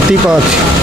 35 35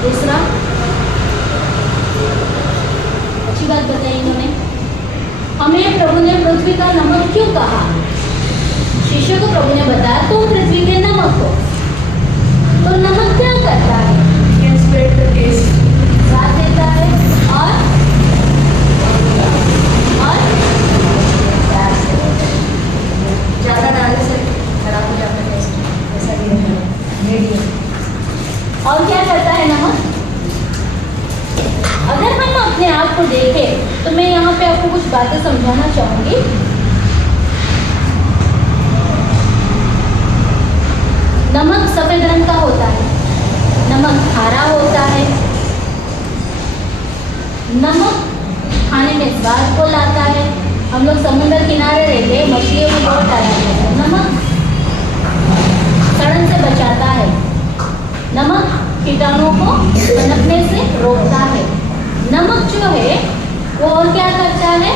दूसरा, अच्छी बात बताई इन्होंने। हमें प्रभु ने पृथ्वी का नमक क्यों कहा? शिष्य को प्रभु ने बताया तुम पृथ्वी के नमक हो। तो नमक क्या करता है? स्वाद देता है और ज़्यादा डालने से खराब हो जाता है टेस्ट, ऐसा भी है। और क्या करता है नमक? अगर हम अपने आप को देखें तो मैं यहाँ पे आपको कुछ बातें समझाना चाहूँगी। नमक सफेद रंग का होता है, नमक हरा होता है, नमक खाने में स्वाद को लाता है। हम लोग समुद्र किनारे रहते हैं, मछलियों को बहुत डाला जाता है। नमक सड़न से बचाता है, नमक कीटाणुओं को पनपने से रोकता है। नमक जो है वो और क्या करता है?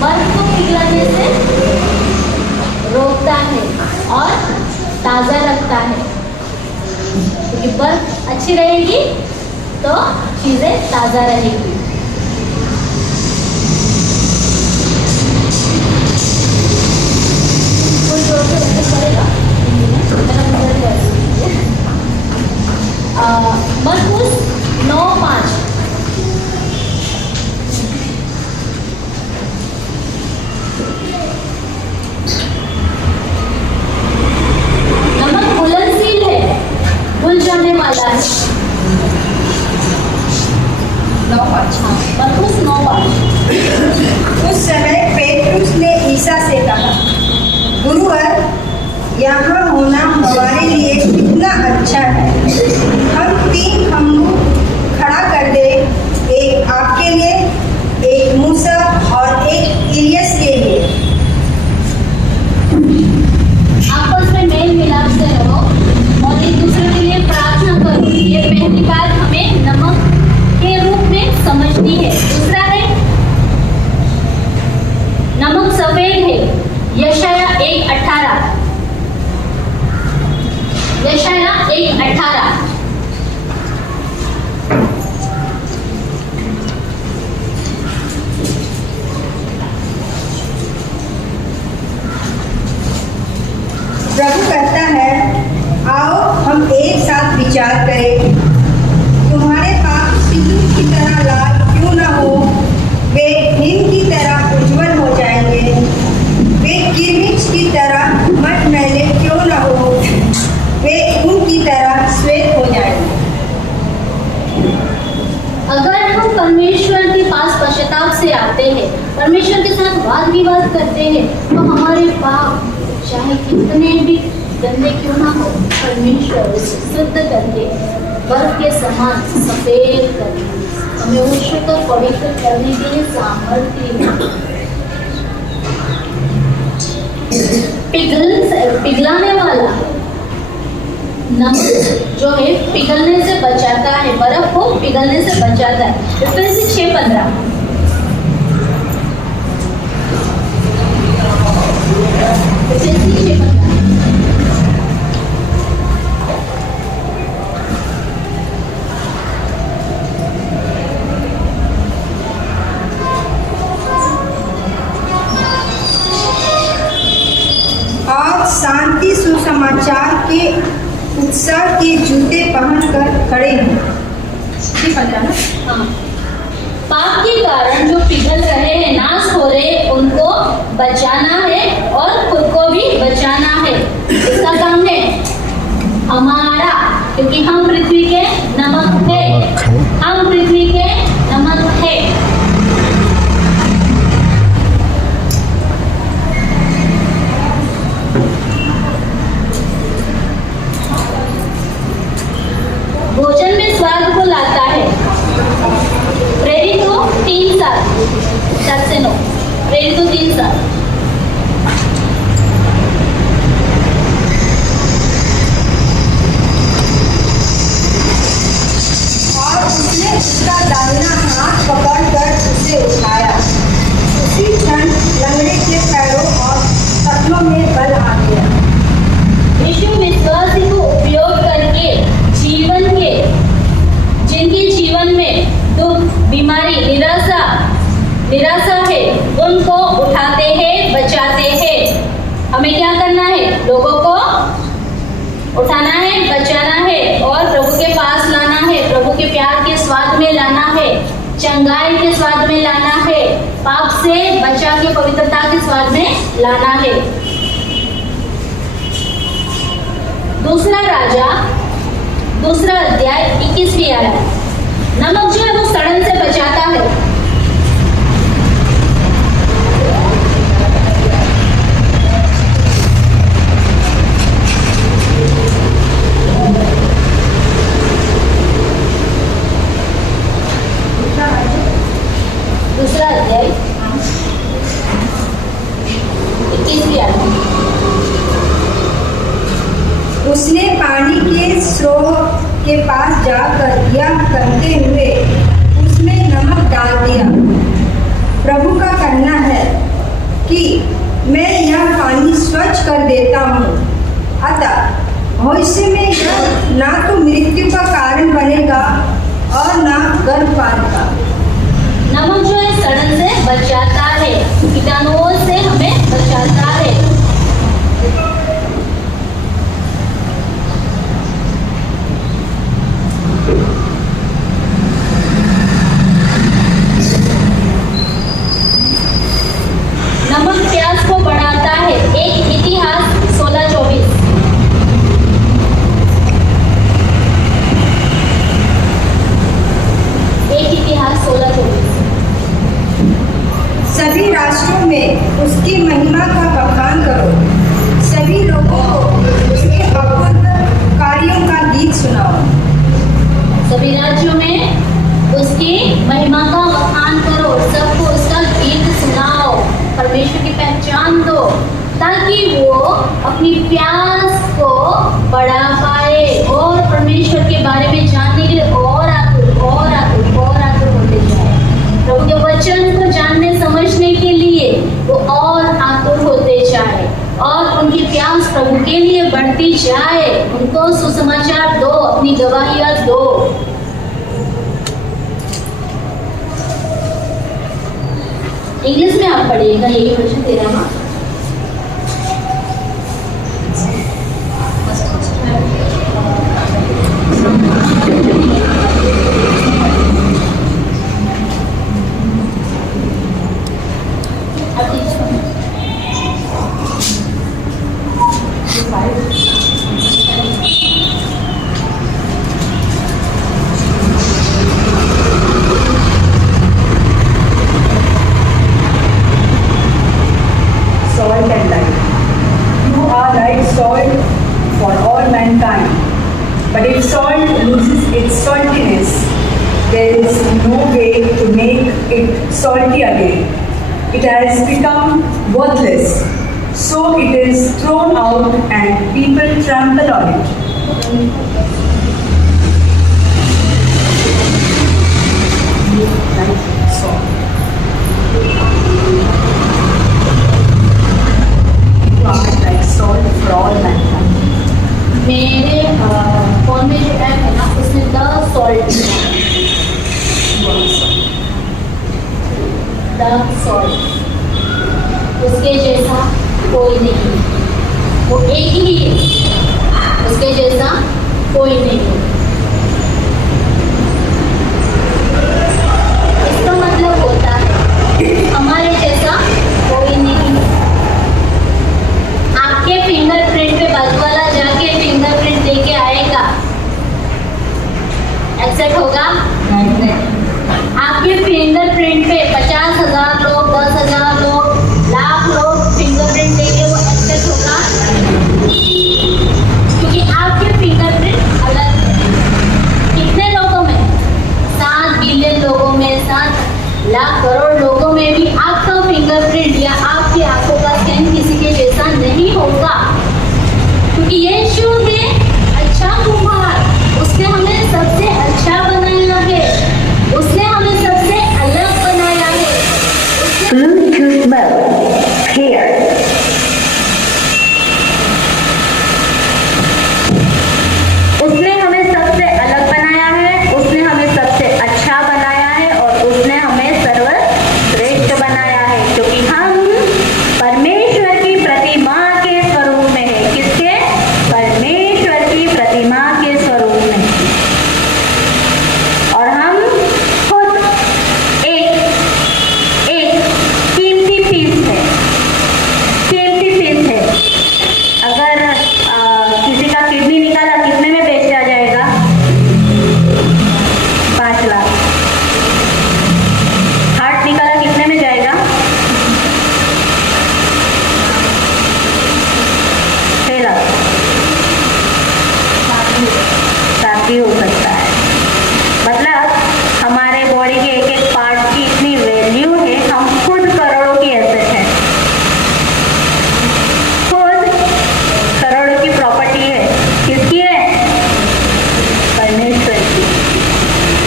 बर्फ को पिघलाने से रोकता है और ताज़ा रखता है, क्योंकि बर्फ अच्छी रहेगी तो चीज़ें ताज़ा रहेगी। कोई जोर से बच्चे पड़ेगा मरकुस 9:5। नमक घुलनशील है, घुल जाने वाला है। 9:5। मरकुस 9:5। उस समय पेट्रुस ने ईसा से कहा, गुरुवर, यहाँ होना हमारे लिए कितना अच्छा है। हम 3 खम्भों खड़ा कर दे, एक आपके लिए, एक मूसा और एक इलियस के लिए। आपस में मेल मिलाप से रहो और एक दूसरे के लिए प्रार्थना करो। ये पहली बात हमें नमक के रूप में समझनी है। दूसरा है नमक सफेद है। यशाया 1:18। यशाया 1:18। प्रभु कहता है, आओ हम एक साथ विचार करें। तुम्हारे पाप सिंदूर की तरह लाल क्यों ना हो, वे हिम की तरह उज्जवल हो जाएंगे। वे किरमिच की तरह मटमैले क्यों ना हो, वे ऊन की तरह श्वेत हो जाएंगे। अगर हम परमेश्वर के पास पश्चाताप से आते हैं, परमेश्वर के साथ वाद विवाद करते हैं, तो हमारे पाप चाहे कितने भी गंदे क्यों ना हो, परमेश्वर उसे शुद्ध करके बर्फ के समान सफेद करके हमें उसे को पवित्र करने के लिए सामर्थ्य है। पिघलाने वाला नमक जो है पिघलने से बचाता है, बर्फ को पिघलने से बचाता है। इफिसी 6:15। आज शांति सुसमाचार के उत्साह के जूते पहनकर खड़े हैं। हाँ। पाप के कारण जो पिघल रहे हैं, नाश हो रहे हैं, उनको बचाना है और खुद को भी बचाना है। इसका काम है हमारा, क्योंकि हम पृथ्वी के नमक है। हम पृथ्वी के नमक है। भोजन में स्वाद को लाता है। प्रेरितों 3:7-9। प्रेरितों 3:7। और उसने उसका दाहिना हाथ पकड़कर उसे उठाया। उसी क्षण लंगड़े के पैरों और टखनों में बल आ गया। यीशु विश्वासी को उपयोग करके बचा के पवित्रता के स्वाद में लाना है। दूसरा राजा, दूसरा अध्याय 21वीं आयत। नमक जो है वो सड़न से बचाता है। दूसरा अध्याय 21वीं आयत। उसने पानी के स्रोत के पास जाकर यह कहते हुए उसमें नमक डाल दिया, प्रभु का कहना है कि मैं यह पानी स्वच्छ कर देता हूँ, अतः भविष्य में यह ना तो मृत्यु का कारण बनेगा और ना गर्भपात का। नमक जो है सड़न से बचाता है, कीटाणुओं से हमें बचाता है। नमक प्यास को बढ़ाता है। एक इतिहास 16:24। एक इतिहास 16:24। सभी राष्ट्रों में उसकी महिमा का बखान करो, सभी लोगों को उसके अपूर्व कार्यों का गीत सुनाओ। सभी राज्यों में उसकी महिमा का बखान करो, सबको उसका गीत सुनाओ, परमेश्वर की पहचान दो, ताकि वो अपनी प्यास को बढ़ा पाए और परमेश्वर के बारे में जानने के लिए और आतुर होते जाए। प्रभु के वचन को जानने समझने के लिए वो और आतुर होते जाए और उनकी प्यास प्रभु के लिए बढ़ती जाए। उनको सुसमाचार दो, अपनी गवाहियां दो। इंग्लिश में आप पढ़िएगा, यही वचन 13वां। Salt and light. You are like salt for all mankind. But if salt loses its saltiness, there is no way to make it salty again. It has become worthless. So it is thrown out and people trample on it. Like salt. Like salt for all mankind. मेरे phone में जो app है ना, उसमें the salt उसके जैसा कोई नहीं, वो एक ही है, उसके जैसा कोई नहीं। इसका मतलब होता है हमारे जैसा कोई नहीं। आपके फिंगरप्रिंट पे बाजू वाला जाके फिंगरप्रिंट देके आएगा, एक्सेप्ट होगा? आपके फिंगरप्रिंट पे 50,000 लोग, 10,000 लोग, लाख लोग फिंगरप्रिंट देके वो एक्सेप्ट होगा? क्योंकि आपके फिंगरप्रिंट अलग है। कितने लोगों में? 7 बिलियन लोगों में, 7 लाख करोड़ लोगों में भी आपका फिंगरप्रिंट या आपकी आंखों का स्कैन किसी के जैसा नहीं होगा। क्योंकि यीशु है अच्छा कुम्हार, उसने हमें सबसे अच्छा बनाया है, उसने हमें सबसे अलग बनाया है। भी हो सकता है। मतलब हमारे बॉडी के एक एक पार्ट की इतनी वैल्यू है, हम खुद करोड़ों की एसेट है, खुद करोड़ों की प्रॉपर्टी है। किसकी है? परमेश्वर की।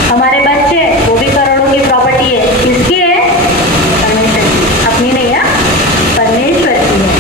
हमारे बच्चे वो भी करोड़ों की प्रॉपर्टी है। किसकी है? परमेश्वर की। अपनी नहीं है, परमेश्वर की है।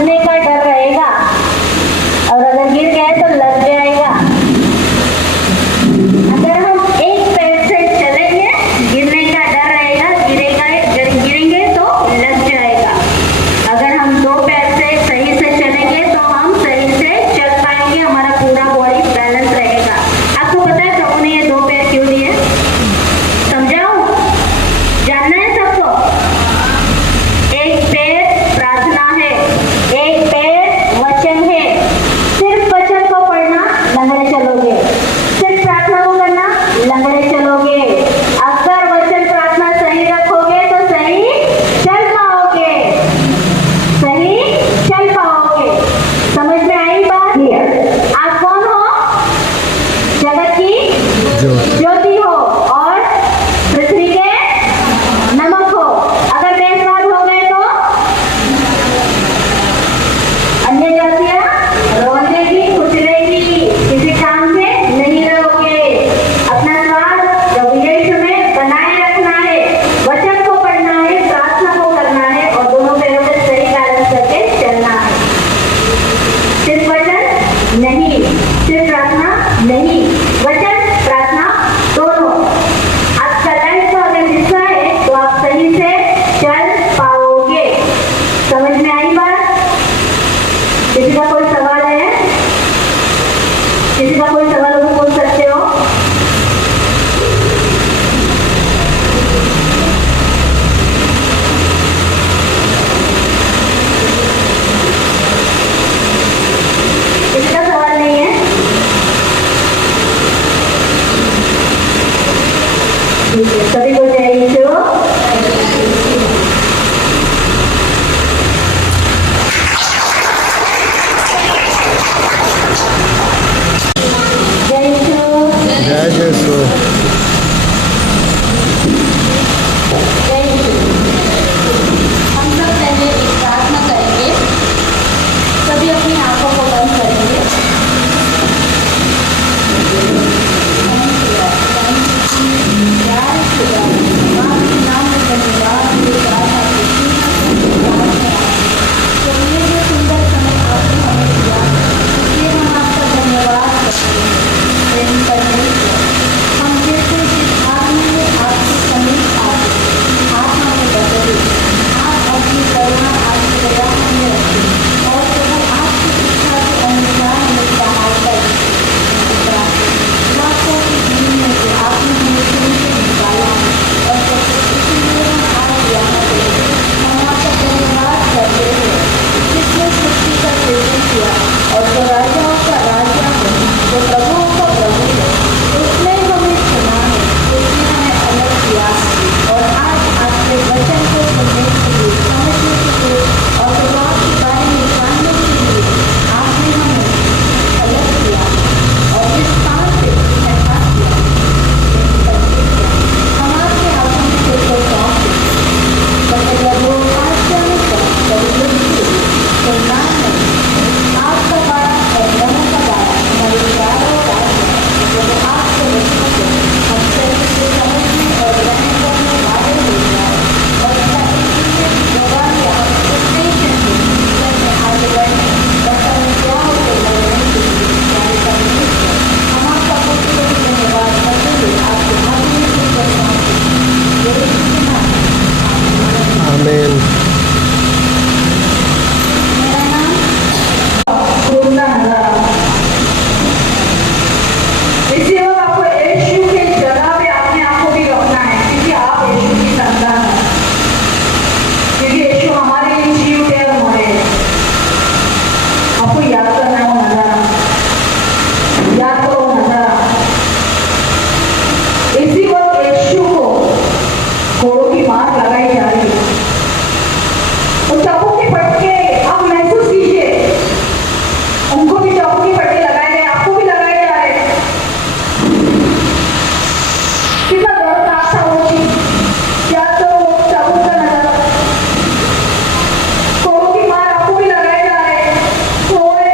गिरने का डर रहेगा और अगर गिर गए तो लग जाएगा। अगर हम एक पैर से चलेंगे गिरने का डर रहेगा, गिरेंगे तो लग जाएगा। अगर हम दो पैर से सही से चलेंगे तो हम सही से चल पाएंगे, हमारा पूरा बॉडी बैलेंस रहेगा। आपको पता है प्रभु ने ये दो पैर क्यों दिए? समझाऊं? जानना है सबको? एक पैर प्रार्थना है, एक पैर वचन है। सिर्फ वचन को पढ़ना लंगड़े चलोगे, सिर्फ प्रार्थना को करना लंगड़े चलोगे। अगर वचन प्रार्थना सही रखोगे तो सही चल पाओगे, सही चल पाओगे। समझ में आई बात? आप कौन हो? जगत की ज्योति हो और पृथ्वी के नमक हो। अगर बेस्वाद हो गए तो अन्य जातियां रोनेगी, कुचलेगी, किसी काम से नहीं रहोगे। अपना स्वाद प्रभु यीशु में बनाए रखना है, वचन को पढ़ना है, प्रार्थना को करना है और दोनों पैरों पे सही बैलेंस करके चलना है। सिर्फ वचन नहीं, सिर्फ प्रार्थना नहीं, वचन प्रार्थना दोनों। आपका लाइफ का अगर हिस्सा है तो आप सही से चल पाओगे। समझ में आई बात? किसी का कोई सवाल है? किसी का कोई सवाल हो तो पूछ सकते हो। किसी का सवाल नहीं है? ठीक है, सभी को जय यीशु। जय यीशु। जय यीशु। जय यीशु। हम सब पहले एक प्रार्थना करेंगे, सभी अपनी आंखों को बंद करेंगे। सुंदर समय आपने हमें दिया, इसलिए हम आपका धन्यवाद करते हैं। प्रेम परमेश्वर, हम जैसे जिस आदमी में आपके समीप आते, आप हमें बदले, आप अपनी करुणा, आपकी दया हमें रखें और प्रभु आपकी इच्छा के अनुसार हमें सहायता करें। वास्तव की जीवन में से आपने हमें शुरू से निकाला और इसलिए हम आज यहाँ पे हम आपका धन्यवाद करते हैं, जिसने सृष्टि का सृजन किया और जो राजाओं का राजा है, जो प्रभुओं का प्रभु है, उसने हमें चुना है, उसने हमें अलग किया और आज आपके वचन को सुनने के लिए, समझने के लिए और प्रभु के बारे में जानने के लिए आपने हमें अलग किया और इस काम से इकट्ठा किया। हम आपके हाथों में खुद को सौंप दें। जब वो पास जाने पर आपका बारा और दोनों का बारा हमारे चारों राज्य आपके बच्चों को हम सही से समझने और रहने करने वाले हो जाए और इसका एक जवाब या स्टेशन है जिसमें आगे बढ़ने और समस्याओं को लड़ने के लिए तैयारी करनी है। हम आपका बहुत बहुत धन्यवाद करते हुए आपके हाथों में खुद को सौंपते हैं। आमीन। मेरा नाम पूर्ण नजारा। इसी वक्त आपको यीशु के जगह पे अपने आप को भी रखना है, क्योंकि आप यीशु की संतान हैं, क्योंकि यीशु हमारे लिए जीव के और मरे। आपको याद करना है वो नजारा, याद करो वो नजारा। इसी वक्त यीशु को घोड़ों की मार लगाई जा रही है, उस चाकू के पटके आप महसूस कीजिए, उनको भी चाकू के पटके लगाए गए, आपको भी लगाए जा रहे हैं। कितना दर्दनाक था वो चीज, याद करो वो चाकू का नजारा। घोड़ों की मार आपको भी लगाए जा रहे हैं, घोड़े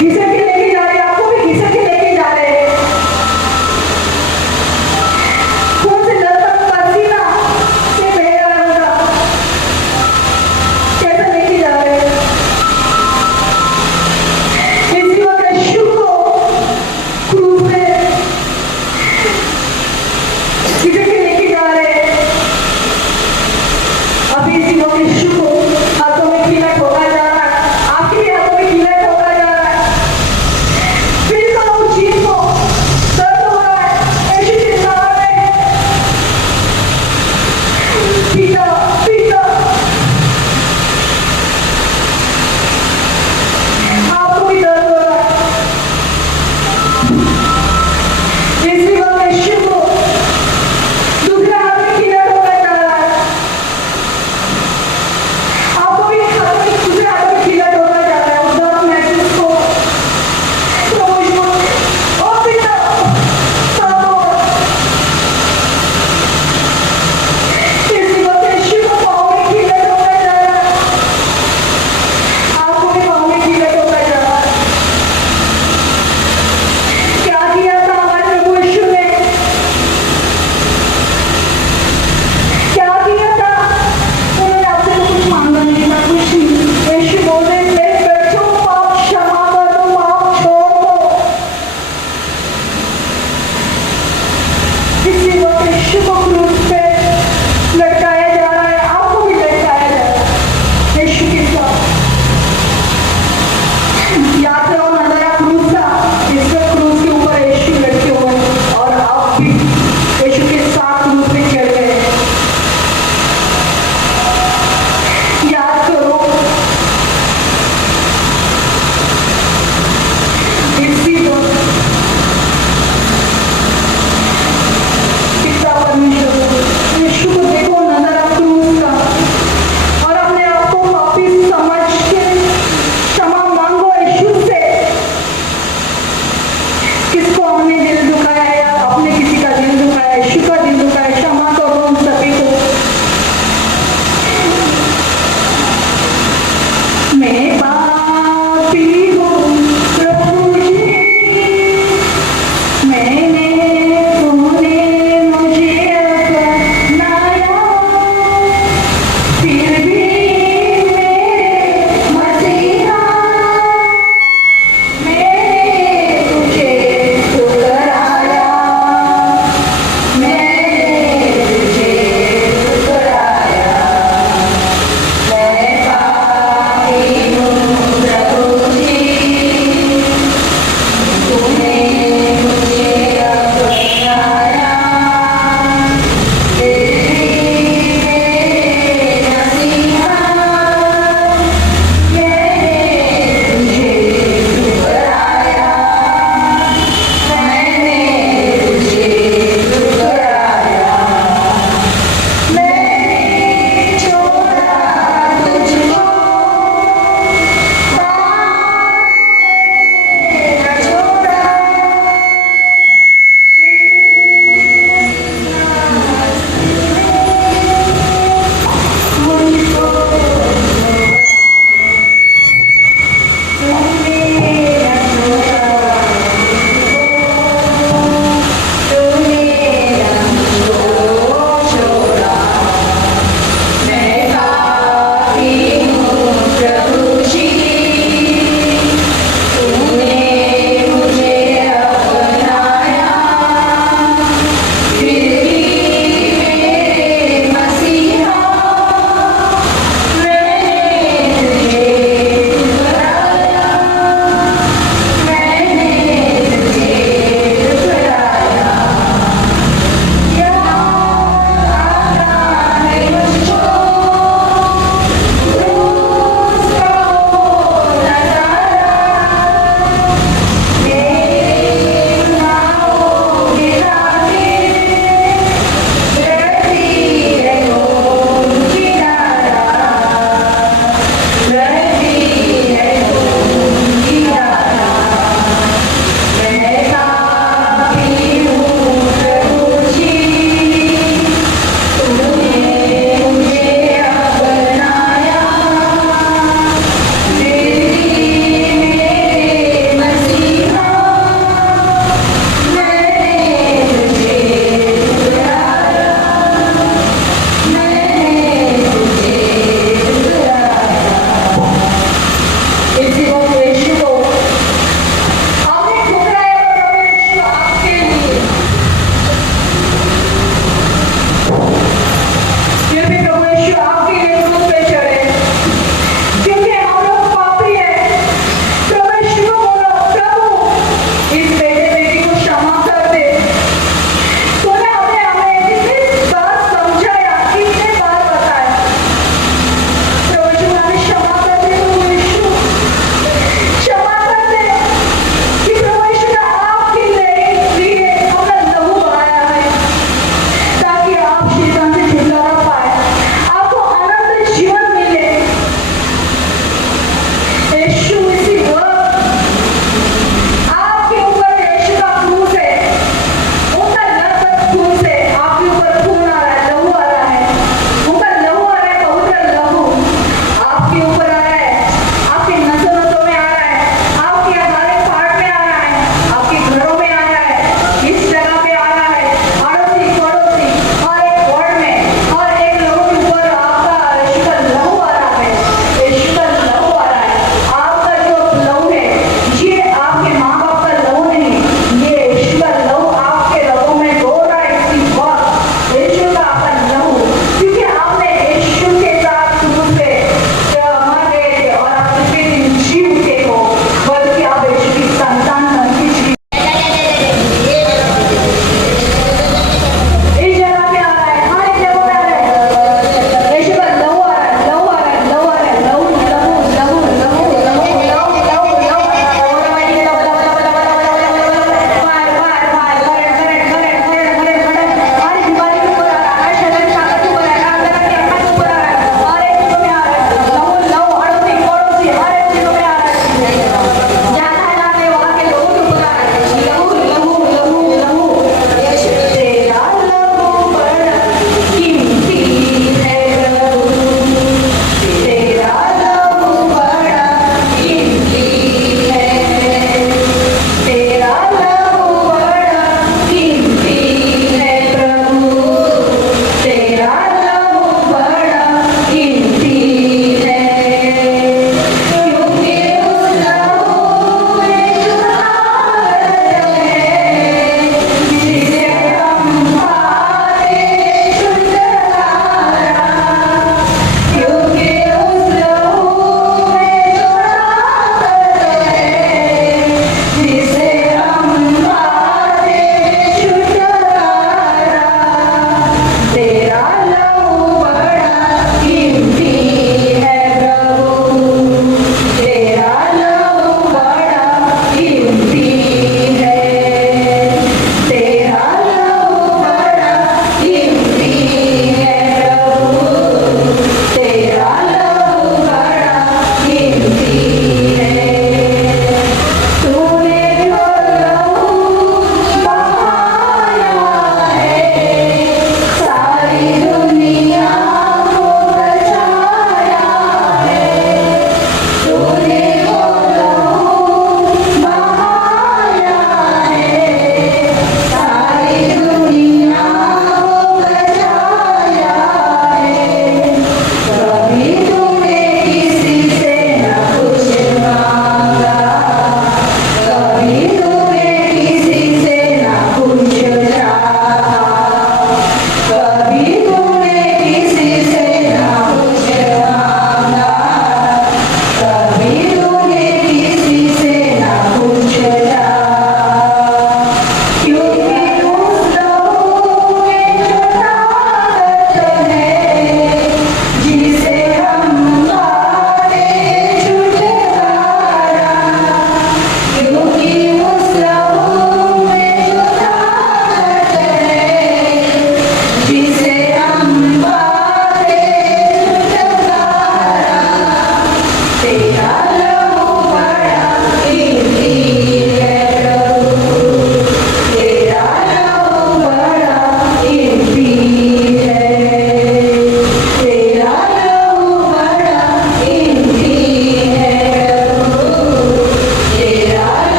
He said,